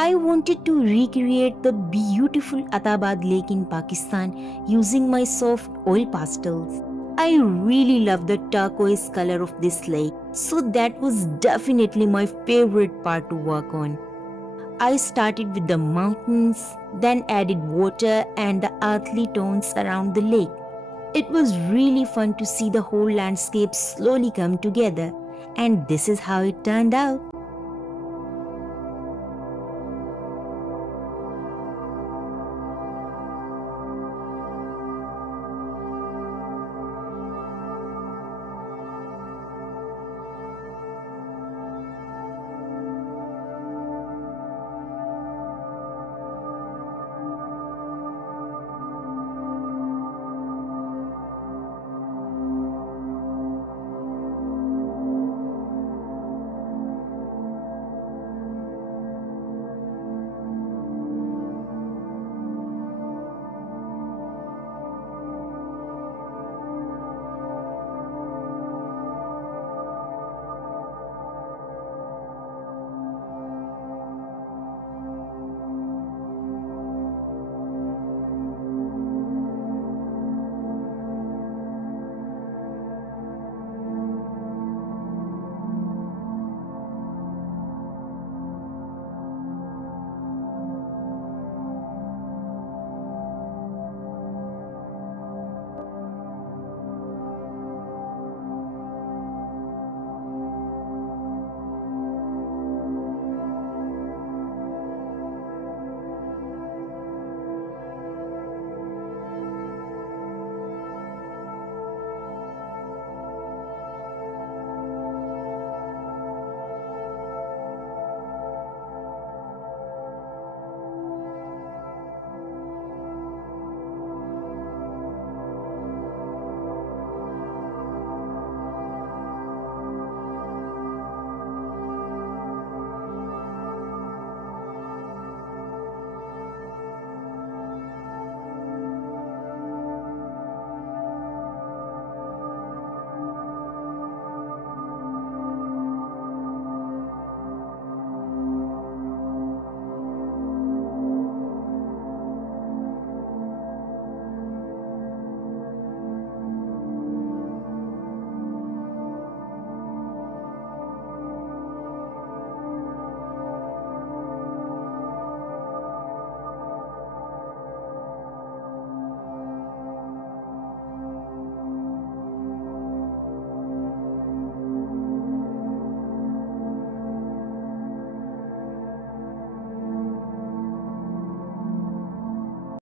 I wanted to recreate the beautiful Attabad Lake in Pakistan using my soft oil pastels. I really love the turquoise color of this lake, so that was definitely my favorite part to work on. I started with the mountains, then added water and the earthly tones around the lake. It was really fun to see the whole landscape slowly come together, and this is how it turned out.